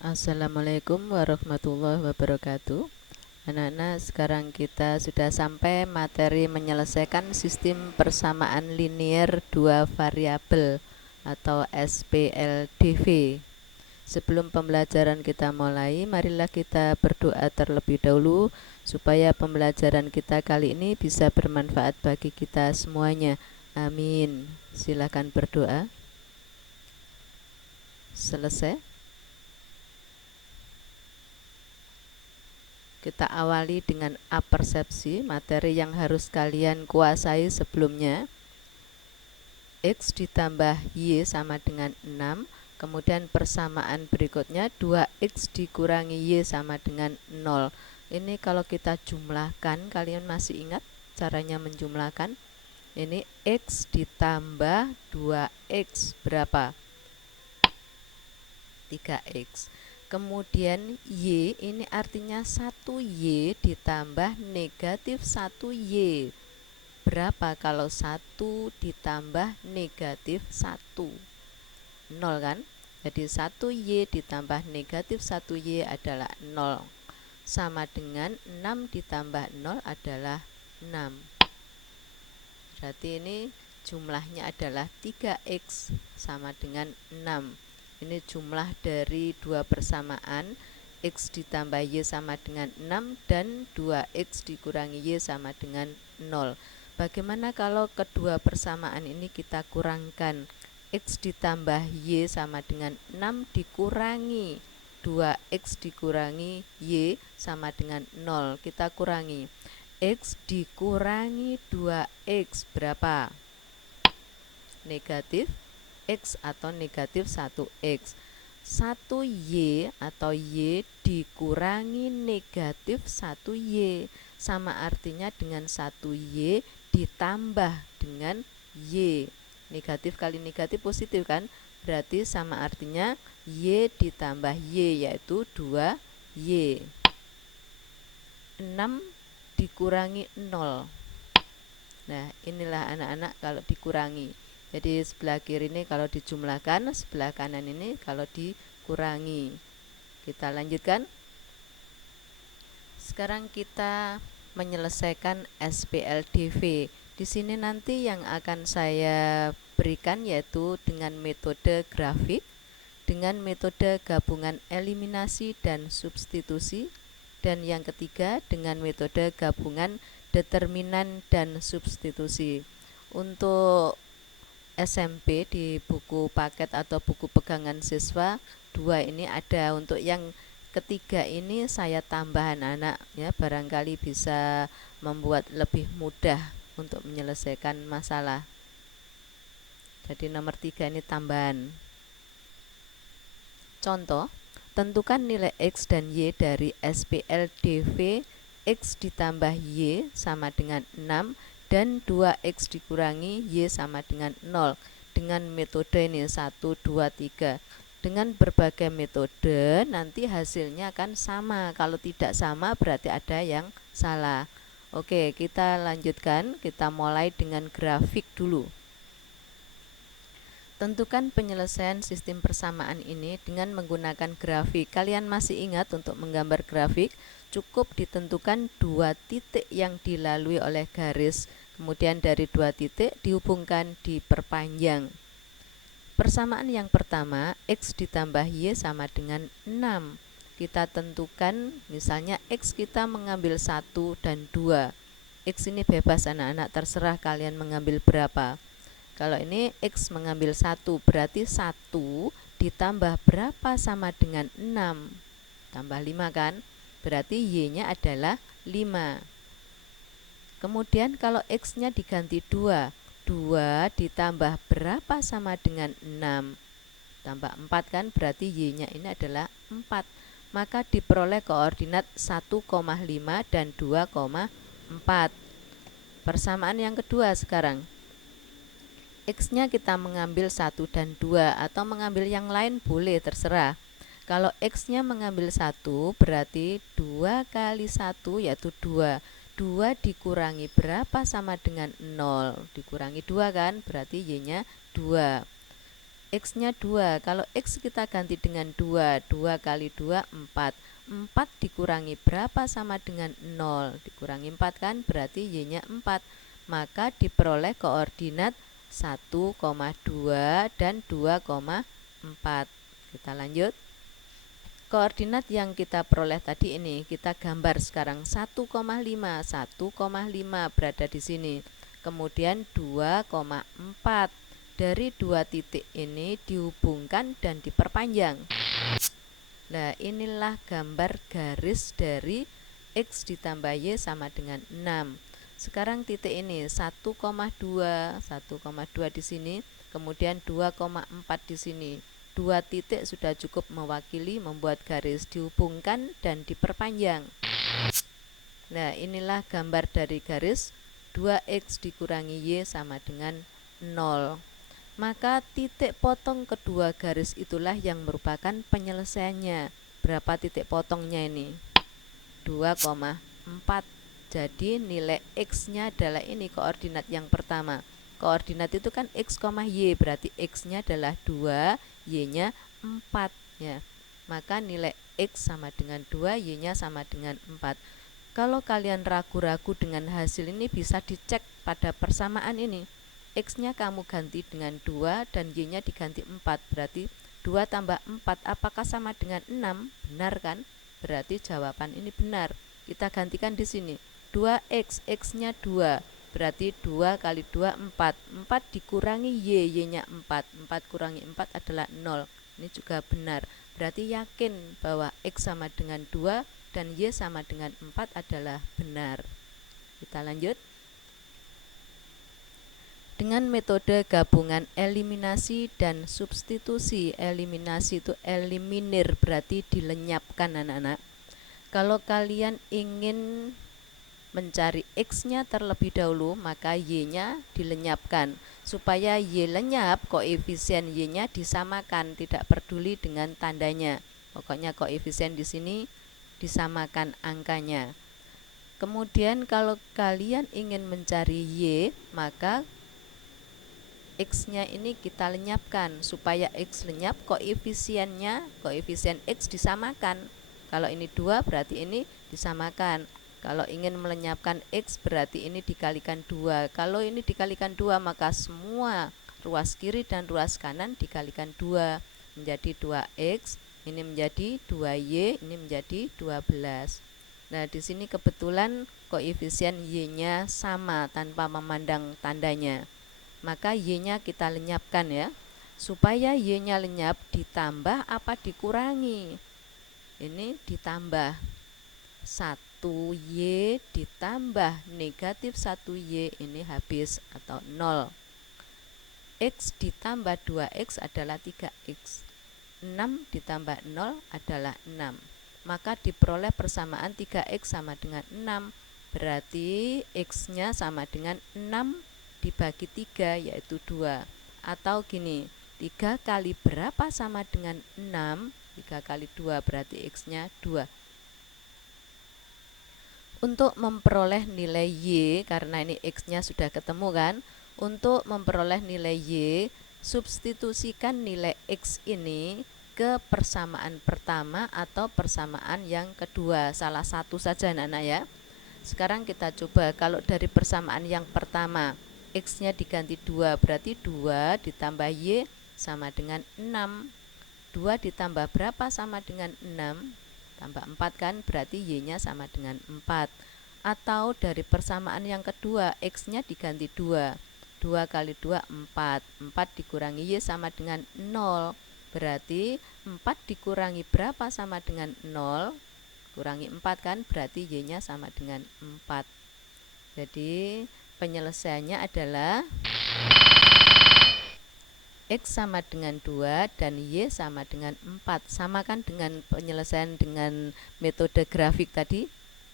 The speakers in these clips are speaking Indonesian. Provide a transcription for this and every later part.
Assalamualaikum warahmatullahi wabarakatuh. Anak-anak, sekarang kita sudah sampai materi menyelesaikan sistem persamaan linier dua variabel atau SPLDV. Sebelum pembelajaran kita mulai, marilah kita berdoa terlebih dahulu supaya pembelajaran kita kali ini bisa bermanfaat bagi kita semuanya. Amin. Silakan berdoa. Selesai. Kita awali dengan apersepsi, materi yang harus kalian kuasai sebelumnya. X ditambah Y sama dengan 6. Kemudian persamaan berikutnya 2X dikurangi Y sama dengan 0. Ini kalau kita jumlahkan, kalian masih ingat caranya menjumlahkan? Ini X ditambah 2X berapa? 3X. Kemudian Y ini artinya 1Y ditambah negatif 1Y. Berapa kalau 1 ditambah negatif 1? 0 kan? Jadi 1Y ditambah negatif 1Y adalah 0. Sama dengan 6 ditambah 0 adalah 6. Berarti ini jumlahnya adalah 3X sama dengan 6. Ini jumlah dari dua persamaan, X ditambah Y sama dengan 6 dan 2X dikurangi Y sama dengan 0. Bagaimana kalau kedua persamaan ini kita kurangkan? X ditambah Y sama dengan 6 dikurangi 2X dikurangi Y sama dengan 0. Kita kurangi X dikurangi 2X berapa? Negatif X atau negatif 1X. 1Y atau Y dikurangi negatif 1Y sama artinya dengan 1Y ditambah dengan Y. Negatif kali negatif positif kan? Berarti sama artinya Y ditambah Y, yaitu 2Y. 6 dikurangi 0. Nah, inilah anak-anak kalau dikurangi. Jadi sebelah kiri ini kalau dijumlahkan, sebelah kanan ini kalau dikurangi. Kita lanjutkan. Sekarang kita menyelesaikan SPLDV. Di sini nanti yang akan saya berikan yaitu dengan metode grafik, dengan metode gabungan eliminasi dan substitusi, dan yang ketiga dengan metode gabungan determinan dan substitusi. Untuk SMP di buku paket atau buku pegangan siswa 2 ini ada. Untuk yang ketiga ini saya tambah anak-anak ya, barangkali bisa membuat lebih mudah untuk menyelesaikan masalah. Jadi nomor 3 ini tambahan. Contoh, tentukan nilai X dan Y dari SPLDV X ditambah Y sama dengan 6 dan 2X dikurangi Y sama dengan 0 dengan metode ini 1, 2, 3. Dengan berbagai metode nanti hasilnya akan sama. Kalau tidak sama berarti ada yang salah. Oke, kita lanjutkan. Kita mulai dengan grafik dulu. Tentukan penyelesaian sistem persamaan ini dengan menggunakan grafik. Kalian masih ingat untuk menggambar grafik? Cukup ditentukan 2 titik yang dilalui oleh garis. Kemudian dari 2 titik dihubungkan, diperpanjang. Persamaan yang pertama, X ditambah Y sama dengan 6. Kita tentukan misalnya X kita mengambil 1 dan 2. X ini bebas anak-anak, terserah kalian mengambil berapa. Kalau ini X mengambil 1, berarti 1 ditambah berapa sama dengan 6. Tambah 5 kan? Berarti Y-nya adalah 5. Kemudian kalau X-nya diganti 2. 2 ditambah berapa sama dengan 6. Tambah 4 kan? Berarti Y-nya ini adalah 4. Maka diperoleh koordinat 1,5 dan 2,4. Persamaan yang kedua sekarang. X-nya kita mengambil 1 dan 2 atau mengambil yang lain boleh, terserah. Kalau X-nya mengambil 1 berarti 2 kali 1 yaitu 2. 2 dikurangi berapa sama dengan 0. Dikurangi 2 kan, berarti Y-nya 2. X-nya 2. Kalau X kita ganti dengan 2. 2 kali 2, 4. 4 dikurangi berapa sama dengan 0? Dikurangi 4 kan, berarti Y-nya 4. Maka diperoleh koordinat 1,2 dan 2,4. Kita lanjut. Koordinat yang kita peroleh tadi ini kita gambar sekarang 1,5. 1,5 berada di sini. Kemudian 2,4. Dari dua titik ini dihubungkan dan diperpanjang. Nah, inilah gambar garis dari X ditambah Y sama dengan 6. Sekarang titik ini 1,2 di sini, kemudian 2,4 di sini. Dua titik sudah cukup mewakili membuat garis dihubungkan dan diperpanjang. Nah, inilah gambar dari garis 2X dikurangi Y sama dengan 0. Maka titik potong kedua garis itulah yang merupakan penyelesaiannya. Berapa titik potongnya ini? 2,4. Jadi nilai X-nya adalah ini koordinat yang pertama. Koordinat itu kan X, Y, berarti X-nya adalah 2, Y-nya 4 ya. Maka nilai X sama dengan 2, Y-nya sama dengan 4. Kalau kalian ragu-ragu dengan hasil ini, bisa dicek pada persamaan ini. X-nya kamu ganti dengan 2 dan Y-nya diganti 4. Berarti 2 tambah 4 apakah sama dengan 6? Benar kan? Berarti jawaban ini benar. Kita gantikan di sini. 2X, X-nya 2. Berarti 2 kali 2, 4. 4 dikurangi Y, Y-nya 4. 4 kurangi 4 adalah 0. Ini juga benar. Berarti yakin bahwa X sama dengan 2 dan Y sama dengan 4 adalah benar. Kita lanjut. Dengan metode gabungan eliminasi dan substitusi. Eliminasi itu eliminir, berarti dilenyapkan anak-anak. Kalau kalian ingin mencari X-nya terlebih dahulu, maka Y-nya dilenyapkan. Supaya Y lenyap, koefisien Y-nya disamakan, tidak peduli dengan tandanya. Pokoknya koefisien di sini disamakan angkanya. Kemudian kalau kalian ingin mencari Y, maka X-nya ini kita lenyapkan. Supaya X lenyap, koefisien X disamakan. Kalau ini 2 berarti ini disamakan. Kalau ingin melenyapkan X berarti ini dikalikan 2. Kalau ini dikalikan 2 maka semua ruas kiri dan ruas kanan dikalikan 2. Menjadi 2X, ini menjadi 2Y, ini menjadi 12. Nah, di sini kebetulan koefisien Y-nya sama tanpa memandang tandanya. Maka Y-nya kita lenyapkan ya. Supaya Y-nya lenyap, ditambah apa dikurangi? Ini ditambah. 1Y ditambah negatif 1Y, ini habis atau 0. X ditambah 2X adalah 3X. 6 ditambah 0 adalah 6. Maka diperoleh persamaan 3X sama dengan 6. Berarti X-nya sama dengan 6 dibagi 3, yaitu 2. Atau gini, 3 kali berapa sama dengan 6? 3 kali 2 berarti X-nya 2. Untuk memperoleh nilai Y, karena ini X-nya sudah ketemu kan, untuk memperoleh nilai Y, substitusikan nilai X ini ke persamaan pertama atau persamaan yang kedua, salah satu saja anak-anak ya. Sekarang kita coba, kalau dari persamaan yang pertama X-nya diganti 2, berarti 2 ditambah Y sama dengan 6. 2 ditambah berapa sama dengan 6? Tambah 4 kan, berarti Y-nya sama dengan 4. Atau dari persamaan yang kedua, X-nya diganti 2. 2 kali 2, 4. 4 dikurangi Y sama dengan 0. Berarti 4 dikurangi berapa sama dengan 0? Kurangi 4 kan, berarti Y-nya sama dengan 4. Jadi penyelesaiannya adalah X sama dengan 2 dan Y sama dengan 4. Sama kan dengan penyelesaian dengan metode grafik tadi.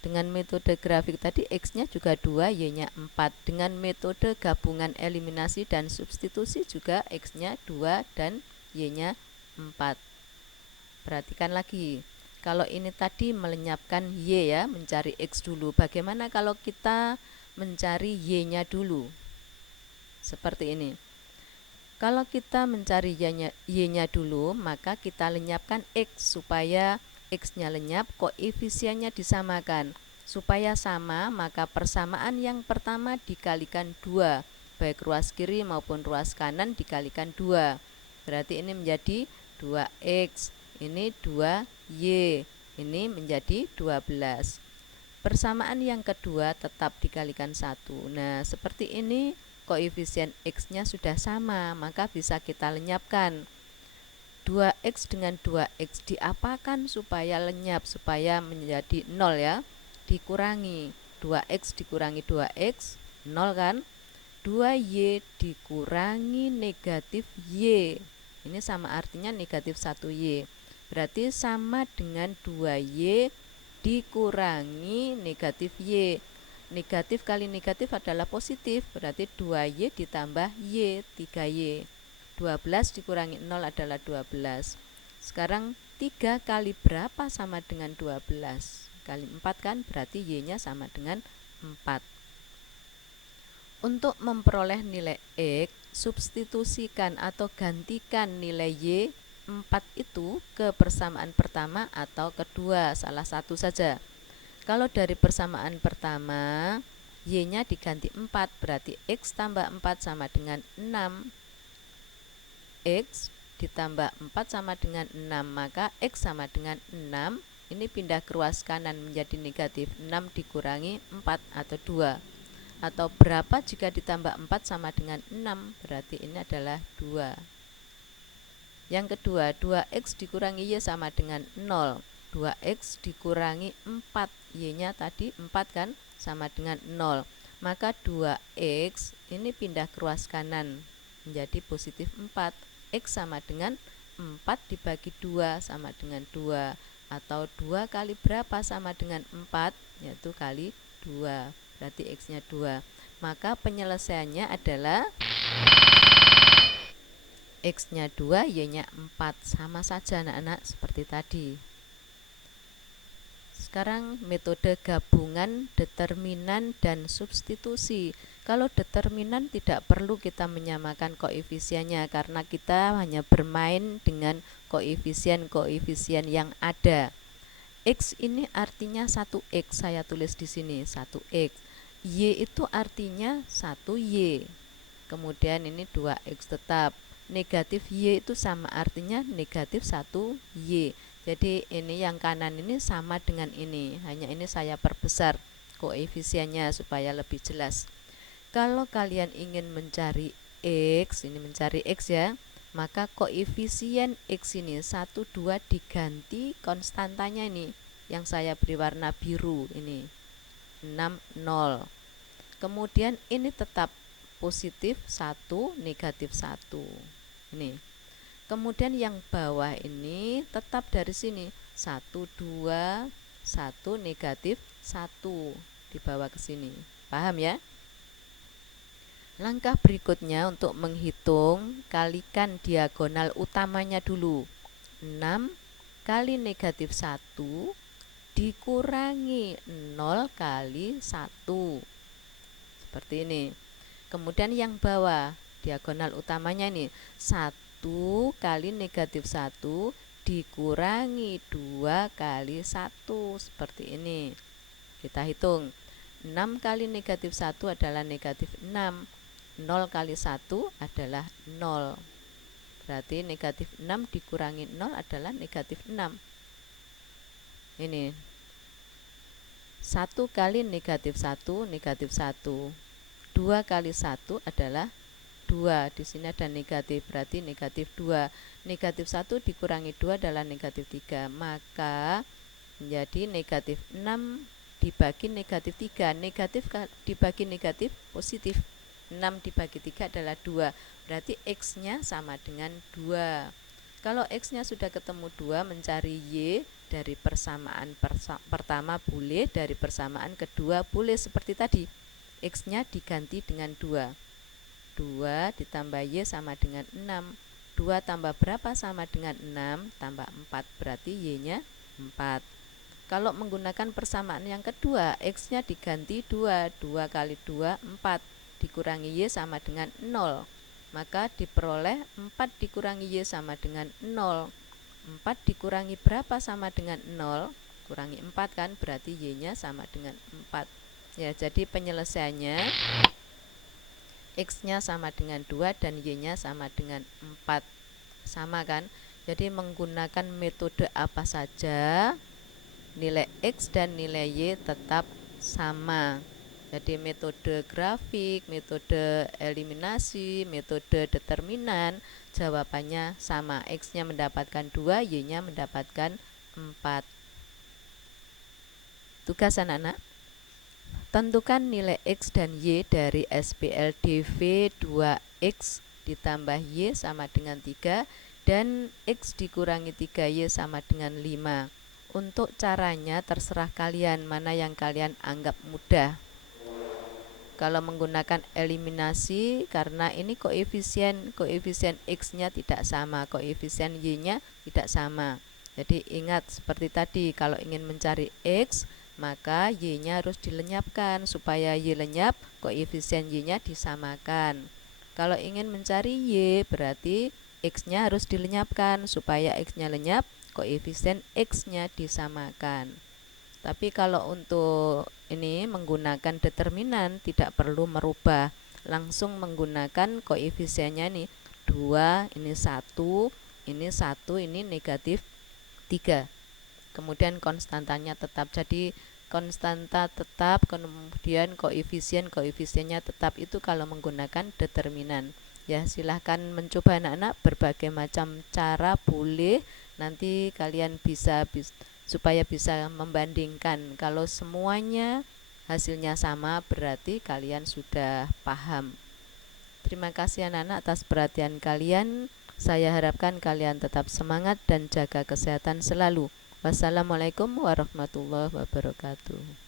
Dengan metode grafik tadi X-nya juga 2, Y-nya 4. Dengan metode gabungan eliminasi dan substitusi juga X-nya 2 dan Y-nya 4. Perhatikan lagi. Kalau ini tadi melenyapkan Y ya, mencari X dulu. Bagaimana kalau kita mencari Y-nya dulu? Seperti ini. Kalau kita mencari y-nya dulu, maka kita lenyapkan x supaya x-nya lenyap, koefisiennya disamakan. Supaya sama, maka persamaan yang pertama dikalikan 2, baik ruas kiri maupun ruas kanan dikalikan 2. Berarti ini menjadi 2x, ini 2y, ini menjadi 12. Persamaan yang kedua tetap dikalikan 1. Nah, seperti ini koefisien x-nya sudah sama, maka bisa kita lenyapkan. 2x dengan 2x diapakan supaya lenyap, supaya menjadi 0 ya? Dikurangi. 2x dikurangi 2x, 0 kan? 2y dikurangi negatif y. Ini sama artinya negatif 1y. Berarti sama dengan 2y dikurangi negatif y. Negatif kali negatif adalah positif, berarti 2y ditambah y, 3y. 12 dikurangi 0 adalah 12. Sekarang 3 kali berapa sama dengan 12? Kali 4 kan, berarti y-nya sama dengan 4. Untuk memperoleh nilai x, substitusikan atau gantikan nilai y 4 itu ke persamaan pertama atau kedua, salah satu saja. Kalau dari persamaan pertama, y-nya diganti 4, berarti x tambah 4 sama dengan 6. X ditambah 4 sama dengan 6, maka x sama dengan 6. Ini pindah ke ruas kanan menjadi negatif, 6 dikurangi 4 atau 2. Atau berapa jika ditambah 4 sama dengan 6, berarti ini adalah 2. Yang kedua, 2x dikurangi y sama dengan 0. 2x dikurangi 4, y-nya tadi 4 kan, sama dengan 0. Maka 2x ini pindah ke ruas kanan menjadi positif 4. X sama dengan 4 dibagi 2 sama dengan 2. Atau 2 kali berapa sama dengan 4, yaitu kali 2. Berarti x-nya 2. Maka penyelesaiannya adalah x-nya 2, y-nya 4. Sama saja anak-anak seperti tadi. Sekarang metode gabungan, determinan, dan substitusi. Kalau determinan tidak perlu kita menyamakan koefisiennya karena kita hanya bermain dengan koefisien-koefisien yang ada. X ini artinya 1x, saya tulis di sini 1x. Y itu artinya 1y. Kemudian ini 2x tetap. Negatif y itu sama artinya negatif 1y. Jadi ini yang kanan ini sama dengan ini, hanya ini saya perbesar koefisiennya supaya lebih jelas. Kalau kalian ingin mencari x, ini mencari x ya, maka koefisien x ini 1, 2 diganti konstantanya ini yang saya beri warna biru ini 6, 0. Kemudian ini tetap positif 1, negatif 1 ini. Kemudian yang bawah ini tetap dari sini 1, 2, 1, negatif 1 dibawa ke sini. Paham ya? Langkah berikutnya untuk menghitung, kalikan diagonal utamanya dulu. 6 kali negatif 1 dikurangi 0 kali 1. Seperti ini. Kemudian yang bawah, diagonal utamanya ini 1 kali negatif 1 dikurangi 2 kali 1. Seperti ini. Kita hitung. 6 kali negatif 1 adalah negatif 6. 0 kali 1 adalah 0. Berarti negatif 6 dikurangi 0 adalah negatif 6. Ini 1 kali negatif 1, negatif 1. 2 kali 1 adalah 2. Di sini ada negatif, berarti negatif 2. Negatif 1 dikurangi 2 adalah negatif 3. Maka menjadi negatif 6 dibagi negatif 3. Negatif dibagi negatif positif. 6 dibagi 3 adalah 2. Berarti x-nya sama dengan 2. Kalau x-nya sudah ketemu 2, mencari y dari persamaan pertama boleh, dari persamaan kedua boleh seperti tadi. X-nya diganti dengan 2. 2 ditambah y sama dengan 6. 2 tambah berapa sama dengan 6? Tambah 4, berarti y-nya 4. Kalau menggunakan persamaan yang kedua, x-nya diganti 2. 2 kali 2, 4. Dikurangi y sama dengan 0. maka diperoleh 4 dikurangi Y sama dengan 0. 4 dikurangi berapa sama dengan 0? Kurangi 4 kan, berarti Y-nya sama dengan 4. Ya, jadi penyelesaiannya X-nya sama dengan 2 dan Y-nya sama dengan 4. Sama kan? Jadi menggunakan metode apa saja, nilai X dan nilai Y tetap sama. Jadi metode grafik, metode eliminasi, metode determinan, jawabannya sama. X-nya mendapatkan 2, Y-nya mendapatkan 4. Tugas anak-anak: tentukan nilai X dan Y dari SPLDV 2X ditambah Y sama dengan 3 dan X dikurangi 3Y sama dengan 5. Untuk caranya terserah kalian, mana yang kalian anggap mudah. Kalau menggunakan eliminasi, karena ini koefisien X-nya tidak sama, koefisien Y-nya tidak sama. Jadi ingat seperti tadi, kalau ingin mencari X, maka Y-nya harus dilenyapkan. Supaya Y lenyap, koefisien Y-nya disamakan. Kalau ingin mencari Y, berarti X-nya harus dilenyapkan. Supaya X-nya lenyap, koefisien X-nya disamakan. Tapi kalau untuk ini menggunakan determinan, tidak perlu merubah, langsung menggunakan koefisiennya nih 2, ini 1, ini negatif 3. Kemudian konstantanya tetap, jadi konstanta tetap, kemudian koefisiennya tetap, itu kalau menggunakan determinan. Ya, silahkan mencoba anak-anak, berbagai macam cara boleh, nanti kalian bisa supaya bisa membandingkan. Kalau semuanya hasilnya sama, berarti kalian sudah paham. Terima kasih anak-anak atas perhatian kalian. Saya harapkan kalian tetap semangat dan jaga kesehatan selalu. Wassalamualaikum warahmatullahi wabarakatuh.